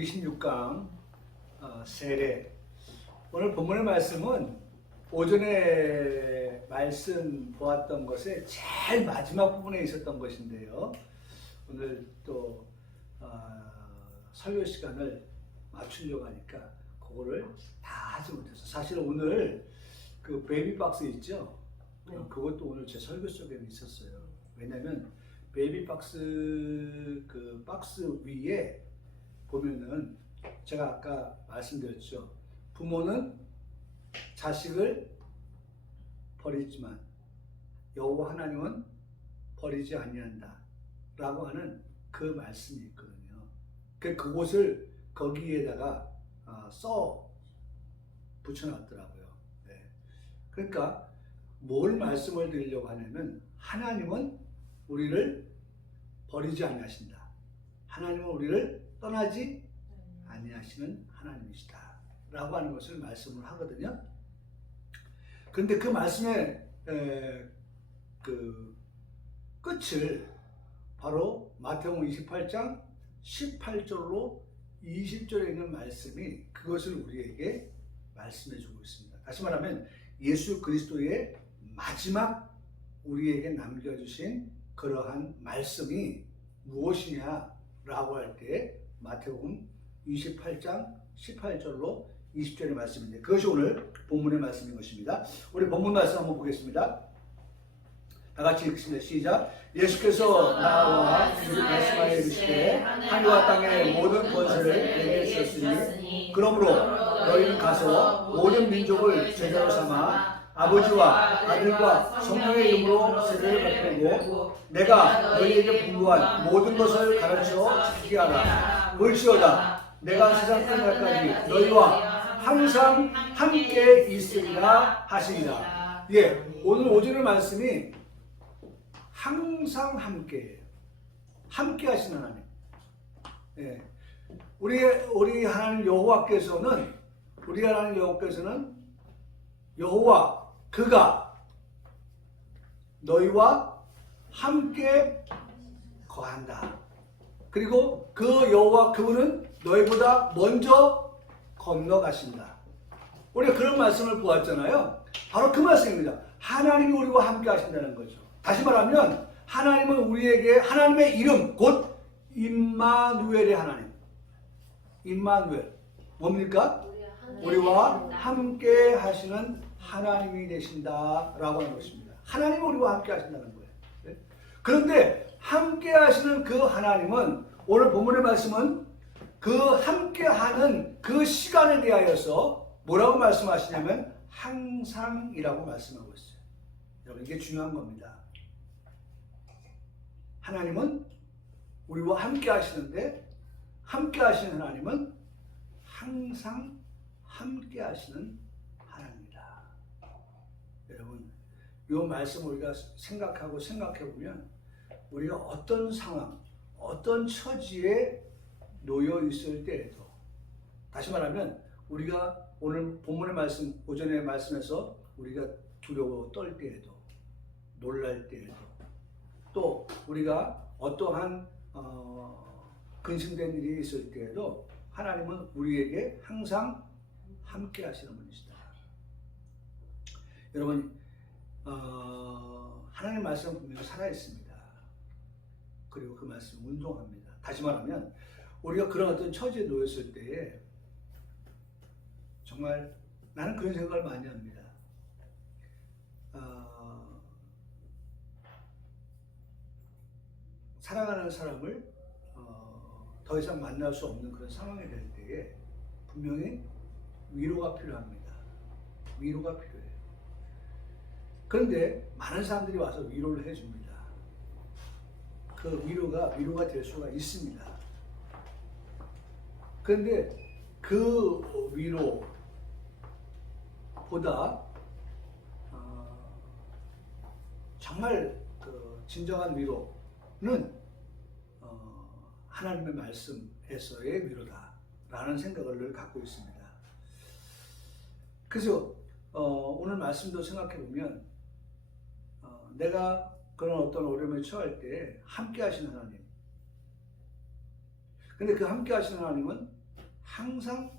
26강 세례. 오늘 본문의 말씀은 오전에 말씀 보았던 것의 제일 마지막 부분에 있었던 것인데요. 오늘 또 설교 시간을 맞추려고 하니까 그거를 다 하지 못해서, 사실 오늘 그 베이비 박스 있죠? 그것도 오늘 제 설교 속에는 있었어요. 왜냐면 베이비 박스 그 박스 위에 보면은 제가 아까 말씀드렸죠. 부모는 자식을 버리지만 여호와 하나님은 버리지 아니한다 라고 하는 그 말씀이 있거든요. 그곳을 거기에다가 써 붙여놨더라고요. 네. 그러니까 뭘 말씀을 드리려고 하냐면, 하나님은 우리를 버리지 아니하신다. 하나님은 우리를 떠나지 아니하시는 하나님이시다 라고 하는 것을 말씀을 하거든요. 그런데 그 말씀의 그 끝을 바로 마태복음 28장 18절로 20절에 있는 말씀이 그것을 우리에게 말씀해 주고 있습니다. 다시 말하면 예수 그리스도의 마지막 우리에게 남겨주신 그러한 말씀이 무엇이냐라고 할 때 마태복음 28장 18절로 20절의 말씀인데, 그것이 오늘 본문의 말씀인 것입니다. 우리 본문 말씀 한번 보겠습니다. 다 같이 읽겠습니다. 시작. 예수께서 나와 말씀하여 이르시되 하늘과 땅의 모든 권세를 내게 주셨으니 그러므로 너희는 가서 모든 민족을 제자로 삼아 아버지와 아들과 성령의 이름으로 세례를 받고 내가 너희에게 분부한 모든 것을 가르쳐 지키게 하라. 볼지어다 내가 세상 끝날까지 너희와 항상 함께 있으리라 하시니라. 오늘 오전의 말씀이 항상 함께예요. 함께 하시는 하나님. 우리 하나님 여호와께서는, 우리 하나님 여호와께서는 여호와 그가 너희와 함께 거한다. 그리고 그 여호와 그분은 너희보다 먼저 건너가신다. 우리가 그런 말씀을 보았잖아요. 바로 그 말씀입니다. 하나님이 우리와 함께 하신다는 거죠. 다시 말하면 하나님은 우리에게 하나님의 이름, 곧 임마누엘의 하나님. 임마누엘. 뭡니까? 우리와 함께 하시는 하나님이 되신다라고 하는 것입니다. 하나님은 우리와 함께 하신다는 거예요. 그런데 함께 하시는 그 하나님은, 오늘 본문의 말씀은 그 함께 하는 그 시간에 대하여서 뭐라고 말씀하시냐면 항상이라고 말씀하고 있어요. 여러분, 이게 중요한 겁니다. 하나님은 우리와 함께 하시는데, 함께 하시는 하나님은 항상 함께 하시는 하나님이다. 여러분, 이 말씀을 우리가 생각해 보면 우리가 어떤 상황, 어떤 처지에 놓여 있을 때에도, 다시 말하면 우리가 오늘 본문의 말씀, 오전의 말씀에서 우리가 두려워 떨 때에도, 놀랄 때에도, 또 우리가 어떠한 근심된 일이 있을 때에도 하나님은 우리에게 항상 함께 하시는 분이시다. 여러분, 하나님 말씀은 분명히 살아있습니다. 그리고 그 말씀은 운동합니다. 다시 말하면 우리가 그런 어떤 처지에 놓였을 때에 정말 나는 그런 생각을 많이 합니다. 사랑하는 사람을 더 이상 만날 수 없는 그런 상황이 될 때에 분명히 위로가 필요합니다. 위로가 필요해요. 그런데 많은 사람들이 와서 위로를 해줍니다. 그 위로가 될 수가 있습니다. 그런데 그 위로보다 정말 그 진정한 위로는 하나님의 말씀에서의 위로다라는 생각을 늘 갖고 있습니다. 그래서 오늘 말씀도 생각해 보면 내가 그런 어떤 어려움에 처할 때 함께 하시는 하나님, 근데 그 함께 하시는 하나님은 항상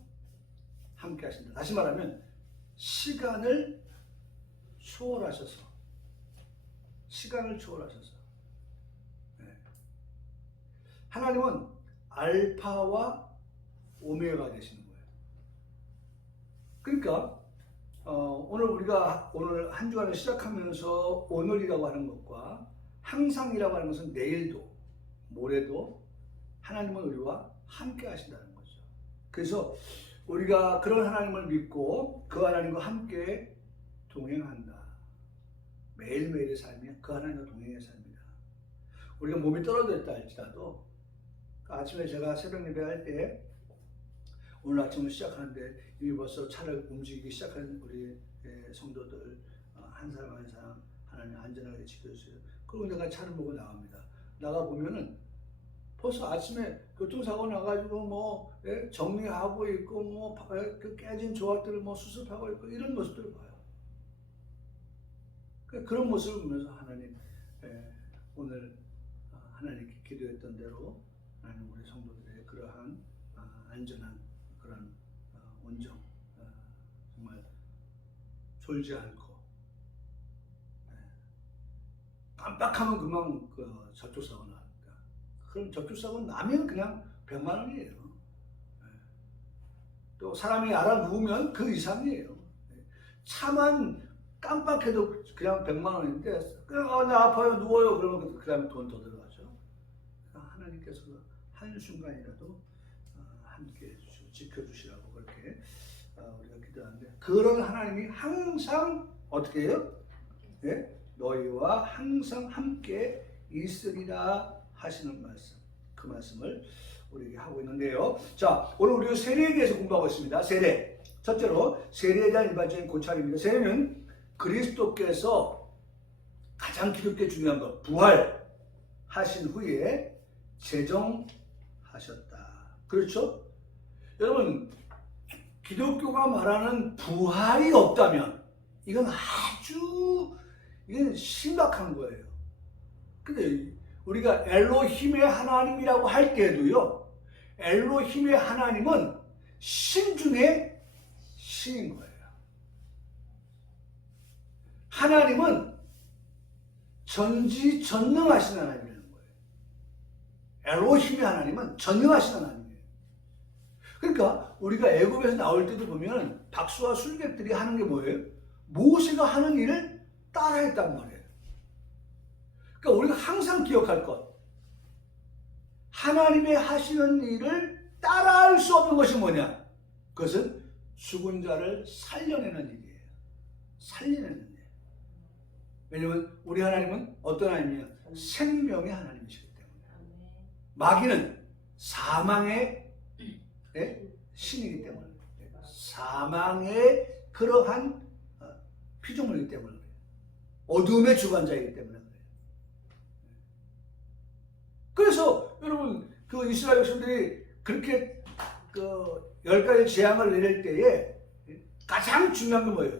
함께 하신다. 다시 말하면 시간을 초월하셔서 네. 하나님은 알파와 오메가가 되시는 거예요. 그러니까 오늘 우리가 오늘 한 주간을 시작하면서 오늘이라고 하는 것과 항상이라고 하는 것은 내일도 모레도 하나님은 우리와 함께 하신다는 거죠. 그래서 우리가 그런 하나님을 믿고 그 하나님과 함께 동행한다. 매일매일의 삶이 그 하나님과 동행의 삶이다. 우리가 몸이 떨어졌다 할지라도 아침에 제가 새벽 예배 할 때 오늘 아침을 시작하는데 이미 벌써 차를 움직이기 시작한 우리 성도들 한 사람 한 사람 하나님 안전하게 지켜주세요. 그리고 내가 차를 보고 나갑니다. 나가 보면은 벌써 아침에 교통사고 나가지고 뭐 정리하고 있고 뭐 그 깨진 조각들을 뭐 수습하고 있고 이런 모습들을 봐요. 그런 모습을 보면서 하나님 오늘 하나님께 기도했던 대로 하나님 우리 성도들의 그러한 안전한 그런 온정 정말 졸지 않고 깜빡하면 금방 접촉사고 나니까 그럼 접촉사고 나면 그냥 100만 원이에요. 또 사람이 알아 누우면 그 이상이에요. 차만 깜빡해도 그냥 100만 원인데 나 아파요 누워요 그러면 그 다음에 돈 더 들어가죠. 하나님께서 한순간이라도 함께 지켜주시라고 그렇게 우리가 기도하는데 그런 하나님이 항상 어떻게 해요? 네? 너희와 항상 함께 있으리라 하시는 말씀, 그 말씀을 우리에게 하고 있는데요. 자, 오늘 우리가 세례에 대해서 공부하고 있습니다. 세례. 첫째로 세례에 대한 일반적인 고찰입니다. 세례는 그리스도께서 가장 기독교에 중요한 것, 부활하신 후에 제정하셨다. 그렇죠? 여러분, 기독교가 말하는 부활이 없다면 이건 이건 심각한 거예요. 근데 우리가 엘로힘의 하나님이라고 할 때도요, 엘로힘의 하나님은 신 중에 신인 거예요. 하나님은 전지전능하신 하나님이라는 거예요. 엘로힘의 하나님은 전능하신 하나님이에요. 그러니까 우리가 애굽에서 나올 때도 보면 박수와 술객들이 하는 게 뭐예요? 모세가 하는 일을 따라했단 말이에요. 그러니까 우리가 항상 기억할 것, 하나님의 하시는 일을 따라할 수 없는 것이 뭐냐? 그것은 죽은 자를 살려내는 일이에요. 살려내는 일. 왜냐하면 우리 하나님은 어떤 하나님이냐? 생명의 하나님이시기 때문에. 마귀는 사망의 신이기 때문에. 사망의 그러한 피조물이기 때문에. 어둠의 주관자이기 때문에. 그래서 여러분 그 이스라엘 백성들이 그렇게 그 10가지 재앙을 내릴 때에 가장 중요한 게 뭐예요?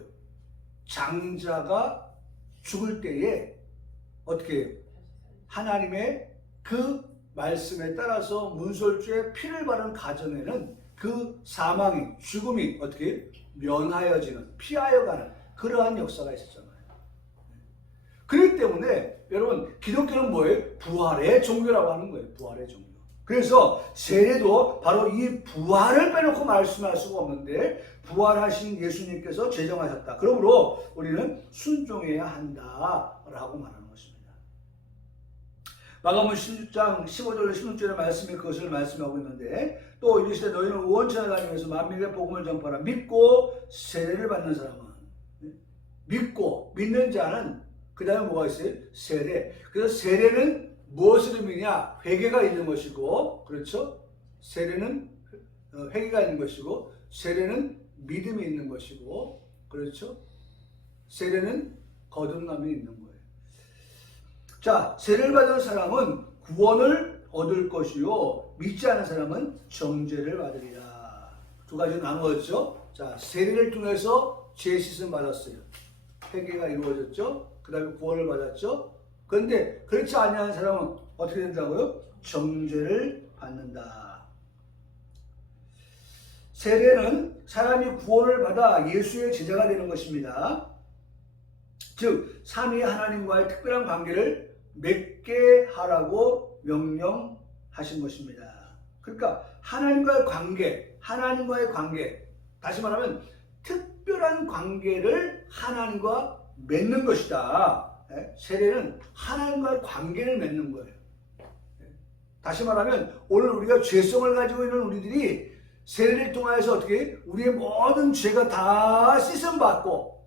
장자가 죽을 때에 어떻게 해요? 하나님의 그 말씀에 따라서 문설주에 피를 바른 가정에는 그 사망이 죽음이 어떻게 해요? 면하여지는 피하여 가는 그러한 역사가 있었잖아요. 그렇기 때문에 여러분 기독교는 뭐예요? 부활의 종교라고 하는 거예요. 부활의 종교. 그래서 세례도 바로 이 부활을 빼놓고 말씀할 수가 없는데 부활하신 예수님께서 제정하셨다. 그러므로 우리는 순종해야 한다라고 말하는 것입니다. 마가복음 16장 15절에 16절의 말씀에 그것을 말씀하고 있는데 또 이르시되 너희는 원천에 다니면서 만민에게 복음을 전파하라. 믿고 세례를 받는 사람은 믿고 믿는 자는 그 다음에 뭐가 있어요? 세례. 그래서 세례는 무엇을 의미냐? 회개가 있는 것이고, 그렇죠? 세례는 회개가 있는 것이고, 세례는 믿음이 있는 것이고, 그렇죠? 세례는 거듭남이 있는 거예요. 자, 세례를 받은 사람은 구원을 얻을 것이요, 믿지 않은 사람은 정죄를 받으리라. 두 가지로 나누어졌죠? 자, 세례를 통해서 죄 씻음 받았어요. 회개가 이루어졌죠? 그 다음에 구원을 받았죠? 그런데 그렇지 아니한 사람은 어떻게 된다고요? 정죄를 받는다. 세례는 사람이 구원을 받아 예수의 제자가 되는 것입니다. 즉 삼위 하나님과의 특별한 관계를 맺게 하라고 명령하신 것입니다. 그러니까 하나님과의 관계, 다시 말하면 특별한 관계를 하나님과 맺는 것이다. 세례는 하나님과의 관계를 맺는 거예요. 다시 말하면 오늘 우리가 죄성을 가지고 있는 우리들이 세례를 통해서 어떻게 우리의 모든 죄가 다 씻음받고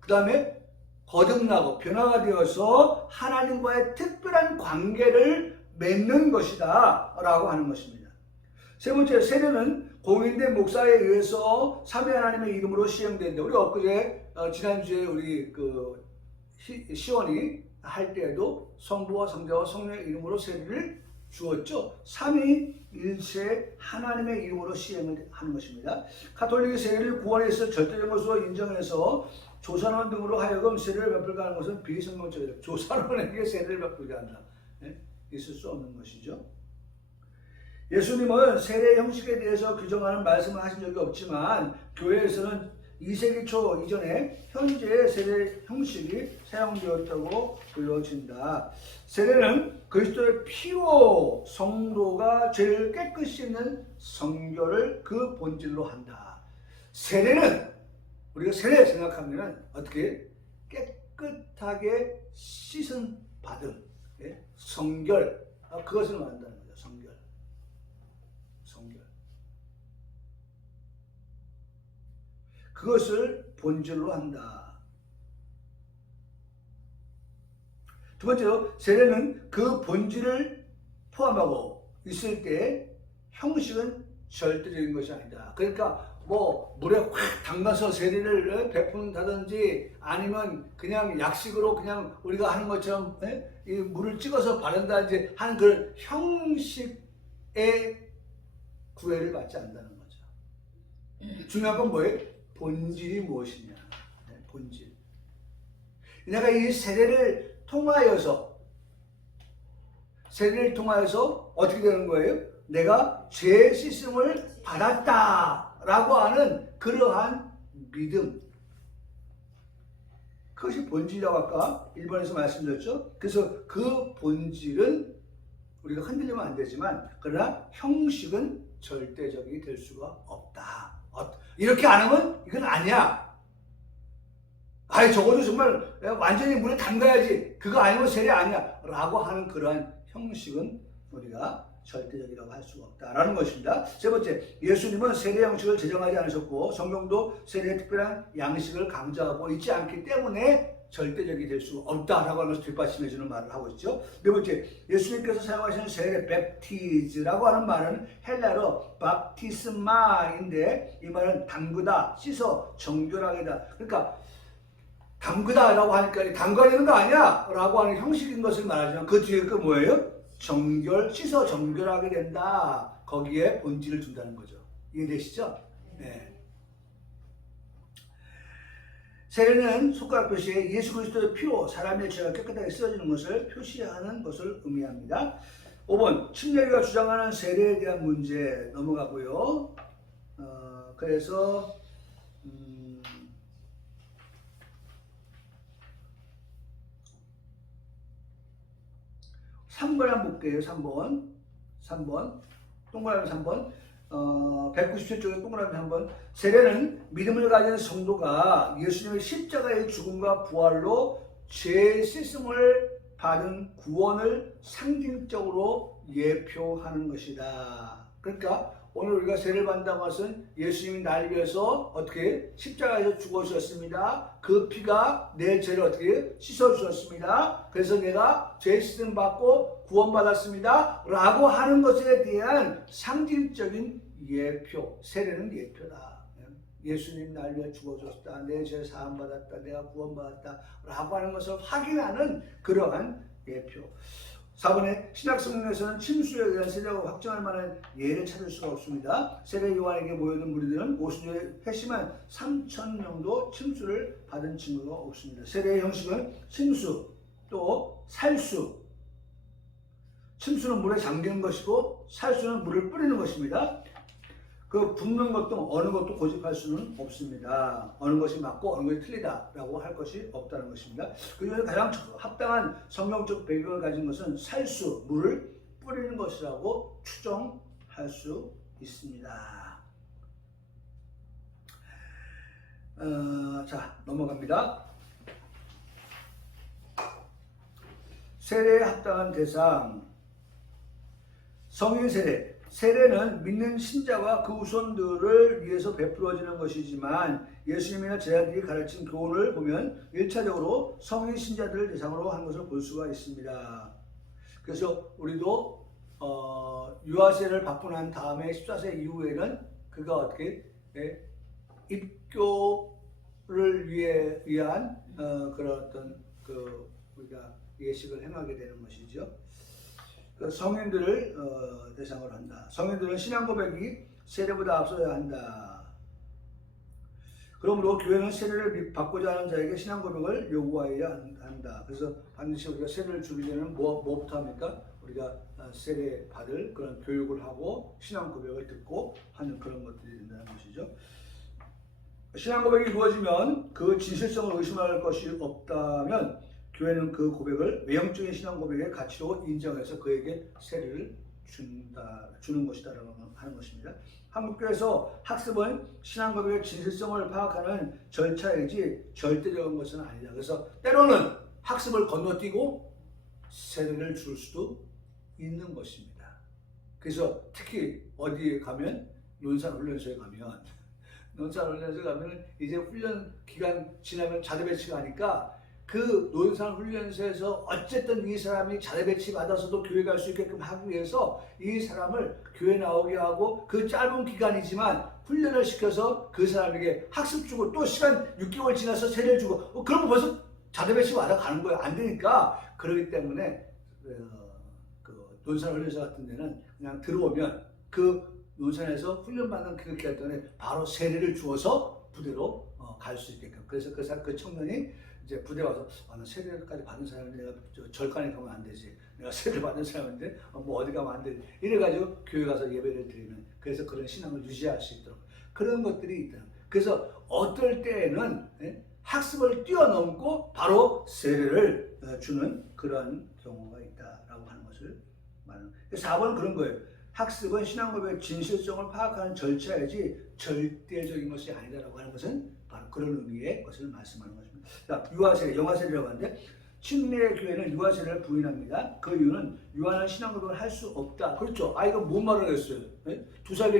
그 다음에 거듭나고 변화가 되어서 하나님과의 특별한 관계를 맺는 것이다 라고 하는 것입니다. 세 번째, 세례는 공인된 목사에 의해서 삼위 하나님의 이름으로 시행되는데, 우리 엊그제 지난주에 우리 그 시원이 할 때에도 성부와 성자와 성령의 이름으로 세례를 주었죠. 삼위일체 하나님의 이름으로 시행을 하는 것입니다. 가톨릭의 세례를 구원에서 절대적인 것으로 인정해서 조산원 등으로 하여금 세례를 베풀게 하는 것은 비성경적이다. 조산원에게 세례를 베풀게 한다. 있을 수 없는 것이죠. 예수님은 세례 형식에 대해서 규정하는 말씀을 하신 적이 없지만 교회에서는 2세기 초 이전에 현재의 세례 형식이 사용되었다고 보여진다. 세례는 그리스도의 피로 성도가 죄를 깨끗이 씻는 성결을 그 본질로 한다. 세례는 우리가 세례 생각하면 어떻게 깨끗하게 씻은 받음, 성결, 그것을 말한다는 거죠. 성결. 그것을 본질로 한다. 두 번째로 세례는 그 본질을 포함하고 있을 때 형식은 절대적인 것이 아니다. 그러니까 뭐 물에 확 담가서 세례를 베푼다든지 아니면 그냥 약식으로 그냥 우리가 하는 것처럼 이 물을 찍어서 바른다든지 하는 그런 형식의 구애를 받지 않는다는 거죠. 중요한 건 뭐예요? 본질이 무엇이냐. 본질. 내가 이 세례를 통하여서 어떻게 되는 거예요? 내가 죄 씻음을 받았다라고 하는 그러한 믿음. 그것이 본질이라고 아까 1번에서 말씀드렸죠. 그래서 그 본질은 우리가 흔들리면 안 되지만 그러나 형식은 절대적이 될 수가 없다. 이렇게 안 하면 이건 아니야. 적어도 정말 완전히 물에 담가야지. 그거 아니면 세례 아니야. 라고 하는 그러한 형식은 우리가 절대적이라고 할 수가 없다라는 것입니다. 세 번째, 예수님은 세례 형식을 제정하지 않으셨고 성경도 세례의 특별한 양식을 강조하고 있지 않기 때문에 절대적이 될 수 없다라고 하면서 뒷받침해주는 말을 하고 있죠. 네 번째, 예수님께서 사용하시는 세례 뵙티즈라고 하는 말은 헬라로 밥티스마인데 이 말은 담그다, 씻어, 정결하게다. 그러니까 담그다라고 하니까 담가내는 거 아니야 라고 하는 형식인 것을 말하지만 그 뒤에 그 뭐예요? 씻어 정결하게 된다. 거기에 본질을 둔다는 거죠. 이해되시죠? 네. 세례는 손가락 표시에 예수 그리스도의 피로 사람의 죄가 깨끗하게 씻어지는 것을 표시하는 것을 의미합니다. 5번, 침례교가 주장하는 세례에 대한 문제 넘어가고요. 그래서 3번 한번 볼게요. 3번. 동그라미 3번. 197쪽에 동그라미 3번. 세례는 믿음을 가진 성도가 예수님의 십자가의 죽음과 부활로 죄 씻음을 받은 구원을 상징적으로 예표하는 것이다. 그러니까 오늘 우리가 세례를 받는다고 것은 예수님이 나를 위해서 어떻게 십자가에서 죽어주셨습니다. 그 피가 내 죄를 어떻게 씻어주셨습니다. 그래서 내가 죄 씻음 받고 구원받았습니다. 라고 하는 것에 대한 상징적인 예표. 세례는 예표다. 예수님 나를 위해 죽어줬다. 내 죄 사함받았다. 내가 구원받았다. 라고 하는 것을 확인하는 그러한 예표. 4번에 신약성경에서는 침수에 의한 세례가 확정할 만한 예를 찾을 수가 없습니다. 세례 요한에게 모여든 무리들은 오순절에 회심한 3,000명도 침수를 받은 증거가 없습니다. 세례의 형식은 침수, 또 살수. 침수는 물에 잠기는 것이고 살수는 물을 뿌리는 것입니다. 그 붙는 것도 어느 것도 고집할 수는 없습니다. 어느 것이 맞고 어느 것이 틀리다라고 할 것이 없다는 것입니다. 그중에 가장 합당한 성경적 배경을 가진 것은 살수, 물을 뿌리는 것이라고 추정할 수 있습니다. 자, 넘어갑니다. 세례에 합당한 대상, 성인 세례. 세례는 믿는 신자와 그 후손들을 위해서 베풀어지는 것이지만 예수님이나 제자들이 가르친 교훈을 보면 1차적으로 성인 신자들을 대상으로 한 것을 볼 수가 있습니다. 그래서 우리도 유아세례를 받고 난 다음에 14세 이후에는 그가 어떻게 입교를 위한 그런 어떤 우리가 예식을 행하게 되는 것이죠. 성인들을 대상으로 한다. 성인들은 신앙 고백이 세례보다 앞서야 한다. 그러므로 교회는 세례를 받고자 하는 자에게 신앙 고백을 요구하여야 한다. 그래서 반드시 우리가 세례를 주기 전에는 뭐부터 합니까? 우리가 세례 받을 그런 교육을 하고 신앙 고백을 듣고 하는 그런 것들이 된다는 것이죠. 신앙 고백이 이루어지면 그 진실성을 의심할 것이 없다면 교회는 그 고백을 외형적인 신앙 고백의 가치로 인정해서 그에게 세례를 주는 것이다라고 하는 것입니다. 한국교회에서 학습은 신앙 고백의 진실성을 파악하는 절차이지 절대적인 것은 아니다. 그래서 때로는 학습을 건너뛰고 세례를 줄 수도 있는 것입니다. 그래서 특히 어디에 가면 논산훈련소에 가면 이제 훈련 기간 지나면 자대 배치가 하니까 그 논산훈련소에서 어쨌든 이 사람이 자대 배치 받아서도 교회 갈 수 있게끔 하기 위해서 이 사람을 교회 나오게 하고 그 짧은 기간이지만 훈련을 시켜서 그 사람에게 학습 주고 또 시간 6개월 지나서 세례를 주고 그러면 벌써 자대 배치 받아 가는 거예요. 안 되니까. 그렇기 때문에 그 논산훈련소 같은 데는 그냥 들어오면 그 논산에서 훈련받는 그 기간 동안에 바로 세례를 주어서 부대로 갈 수 있게끔. 그래서 그 청년이 이제 부대 와서 나 세례까지 받은 사람인데 내가 절간에 가면 안 되지. 내가 세례 받은 사람인데 뭐 어디 가면 안 되지. 이래가지고 교회 가서 예배를 드리는. 그래서 그런 신앙을 유지할 수 있도록 그런 것들이 있다. 그래서 어떨 때에는 학습을 뛰어넘고 바로 세례를 주는 그런 경우가 있다라고 하는 것을 말하는. 4번은 그런 거예요. 학습은 신앙 고백의 진실성을 파악하는 절차이지 절대적인 것이 아니다라고 하는 것은 바로 그런 의미의 것을 말씀하는 것입니다. 자, 유아세례, 영아세례라고 하는데 침례 교회는 유아세례를 부인합니다. 그 이유는 유아는 신앙 고백을 할 수 없다. 그렇죠. 아이가 뭔 말을 하겠어요? 2살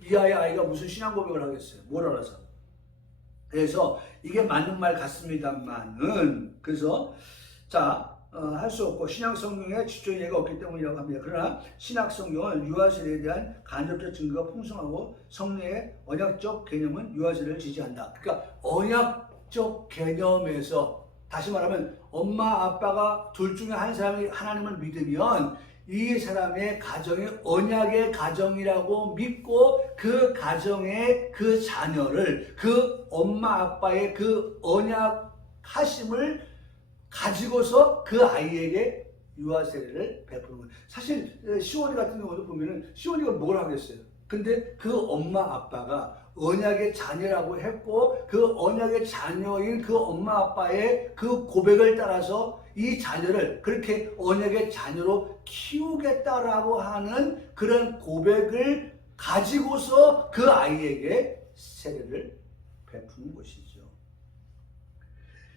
이하의 아이가 무슨 신앙 고백을 하겠어요? 뭘 알아서? 그래서 이게 맞는 말 같습니다만은 그래서 할 수 없고 신약 성경에 집중의 예가 없기 때문이라고 합니다. 그러나 신약 성경은 유아세례에 대한 간접적 증거가 풍성하고 성례의 언약적 개념은 유아세례를 지지한다. 그러니까 언약적 개념에서 다시 말하면 엄마 아빠가 둘 중에 한 사람이 하나님을 믿으면 이 사람의 가정이 언약의 가정이라고 믿고 그 가정의 그 자녀를 그 엄마 아빠의 그 언약 하심을 가지고서 그 아이에게 유아세례를 베푸는 거예요. 사실 시원이 같은 경우도 보면은 시원이가 뭘 하겠어요. 근데 그 엄마 아빠가 언약의 자녀라고 했고 그 언약의 자녀인 그 엄마 아빠의 그 고백을 따라서 이 자녀를 그렇게 언약의 자녀로 키우겠다라고 하는 그런 고백을 가지고서 그 아이에게 세례를 베푸는 것이죠.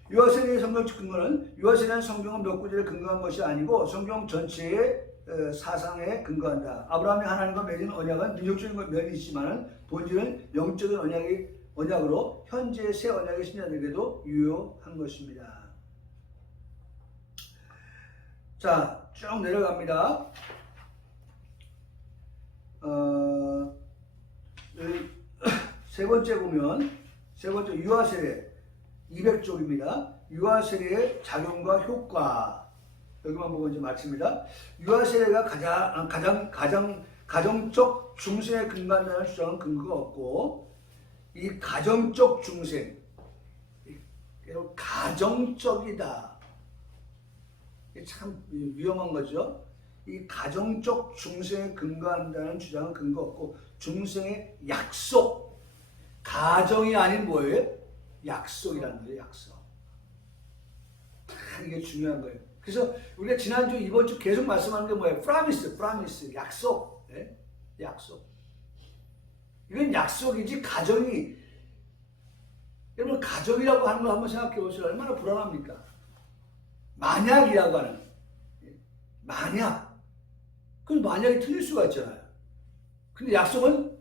유아세례의 성경적 근거는 유아세례는 성경은 몇 구절에 근거한 것이 아니고 성경 전체의 사상에 근거한다. 아브라함이 하나님과 맺은 언약은 민족적인 면이 있지만 본질은 영적인 언약으로 현재의 새 언약의 신자들에게도 유효한 것입니다. 자, 쭉 내려갑니다. 세 번째 보면 유아세례 200쪽입니다. 유아세례의 작용과 효과 여기만 보고 이제 마칩니다. 유아세례가 가정적 중생에 근거한다는 주장은 근거가 없고 이 가정적 중생 가정적이다. 이게 참 위험한 거죠. 이 가정적 중생에 근거한다는 주장은 근거 없고 중생의 약속. 가정이 아닌 뭐예요? 약속이라는 거예요. 약속. 이게 중요한 거예요. 그래서 우리가 지난주 이번 주 계속 말씀하는 게 뭐예요? 프라미스, 약속. 네? 약속. 이건 약속이지 가정이, 여러분 가정이라고 하는 거 한번 생각해 보세요. 얼마나 불안합니까? 만약이라고 하는, 만약. 그럼 만약이 틀릴 수가 있잖아요. 근데 약속은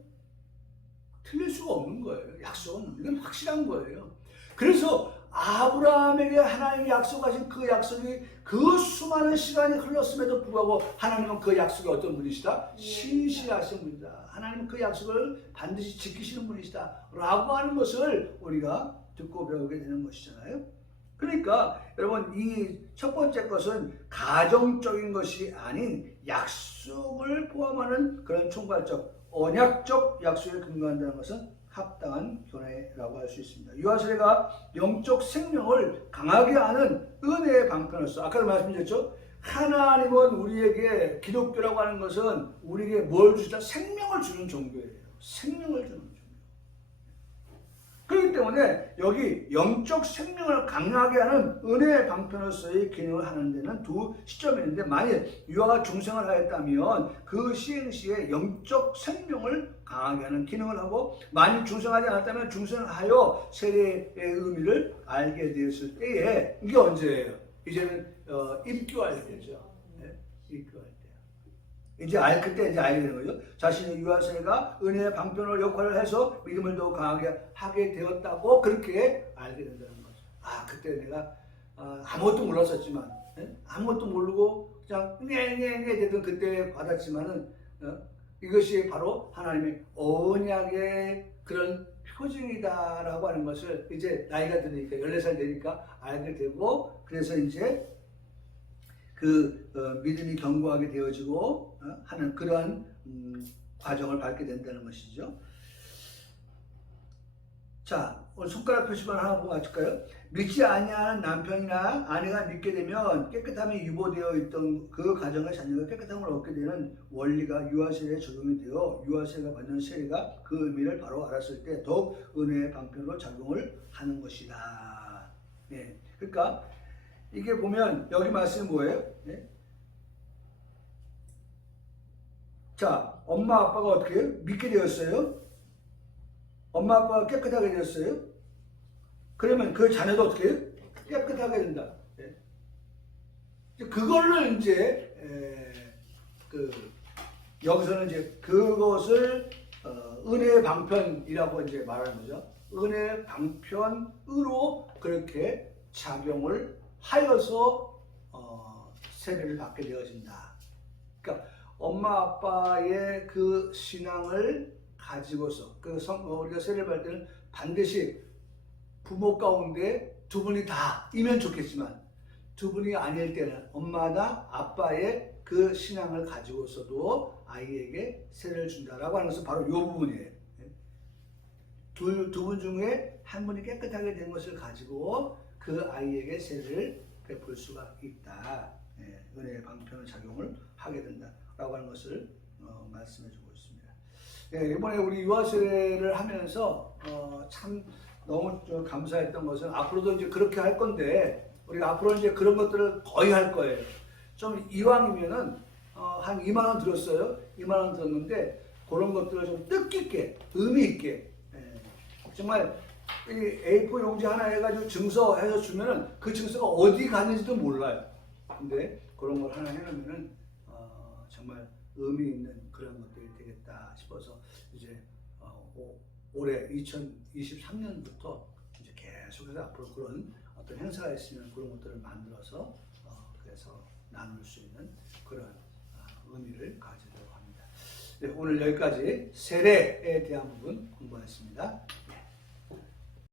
틀릴 수가 없는 거예요. 약속은 이건 확실한 거예요. 그래서 아브라함에게 하나님이 약속하신 그 약속이 그 수많은 시간이 흘렀음에도 불구하고 하나님은 그 약속이 어떤 분이시다? 신실하신 분이다. 하나님은 그 약속을 반드시 지키시는 분이시다 라고 하는 것을 우리가 듣고 배우게 되는 것이잖아요. 그러니까 여러분 이 첫 번째 것은 가정적인 것이 아닌 약속을 포함하는 그런 총괄적 언약적 약속에 근거한다는 것은 합당한 견해라고 할 수 있습니다. 유아세례가 영적 생명을 강하게 하는 은혜의 방편으로서 아까도 말씀드렸죠. 하나님은 우리에게 기독교라고 하는 것은 우리에게 뭘 주시다? 생명을 주는 종교예요. 생명을 주는 종교. 그렇기 때문에 여기 영적 생명을 강하게 하는 은혜의 방편으로서의 기능을 하는 데는 두 시점이 있는데 만일 유아가 중생을 하였다면 그 시행 시에 영적 생명을 강하게 하는 기능을 하고 만일 중생하지 않았다면 중생하여 세례의 의미를 알게 되었을 때에 이게 언제예요? 이제는 입교할 때죠. 네? 입교할 때. 이제 그때 이제 알게 되는 거죠. 자신의 유아세례가 은혜의 방편으로 역할을 해서 믿음을 더욱 강하게 하게 되었다고 그렇게 알게 된다는 거죠. 아, 그때 내가 아무것도 몰랐었지만, 아무것도 모르고 그냥 네 되던 그때 받았지만은 이것이 바로 하나님의 언약의 그런 표징이다라고 하는 것을 이제 나이가 드니까 14살 되니까 알게 되고 그래서 이제 믿음이 견고하게 되어지고 하는 그러한 과정을 밟게 된다는 것이죠. 자, 오늘 손가락 표시만 하나 보고 갈까요? 믿지 아니하는 남편이나 아내가 믿게 되면 깨끗함이 유보되어 있던 그 가정의 자녀가 깨끗함을 얻게 되는 원리가 유아세례에 적용이 되어 유아세례가 받는 세례가 그 의미를 바로 알았을 때 더욱 은혜의 방편으로 작용을 하는 것이다. 네. 그러니까 이게 보면 여기 말씀이 뭐예요? 네? 자, 엄마 아빠가 어떻게 해요? 믿게 되었어요? 엄마 아빠가 깨끗하게 되었어요? 그러면 그 자녀도 어떻게 해요? 깨끗하게 된다. 네? 그걸로 이제 여기서는 이제 그것을 은혜의 방편이라고 이제 말하는 거죠. 은혜의 방편으로 그렇게 작용을 하여서 세례를 받게 되어진다. 그러니까 엄마 아빠의 그 신앙을 가지고서 우리가 세례를 받을 때는 반드시 부모 가운데 두 분이 다이면 좋겠지만 두 분이 아닐 때는 엄마나 아빠의 그 신앙을 가지고서도 아이에게 세례를 준다라고 하는 것은 바로 이 부분이에요. 두 분 중에 한 분이 깨끗하게 된 것을 가지고 그 아이에게 세례를 베풀 수가 있다. 은혜의 방편의 작용을 하게 된다라고 하는 것을 말씀해주고 있습니다. 이번에 우리 유아세례를 하면서 참 너무 좀 감사했던 것은 앞으로도 이제 그렇게 할 건데 우리가 앞으로 이제 그런 것들을 거의 할 거예요. 좀 이왕이면은 한 2만 원 들었어요. 2만 원 들었는데 그런 것들을 좀 뜻깊게 의미 있게 정말 이 A4 용지 하나 해가지고 증서해서 주면은 그 증서가 어디 갔는지도 몰라요. 근데 그런 걸 하나 해놓으면은 정말 의미 있는 그런 것들이 되겠다 싶어서 이제 올해 2023년부터 이제 계속해서 앞으로 그런 어떤 행사가 있으면 그런 것들을 만들어서 그래서 나눌 수 있는 그런 의미를 가지려고 합니다. 네, 오늘 여기까지 세례에 대한 부분 공부했습니다.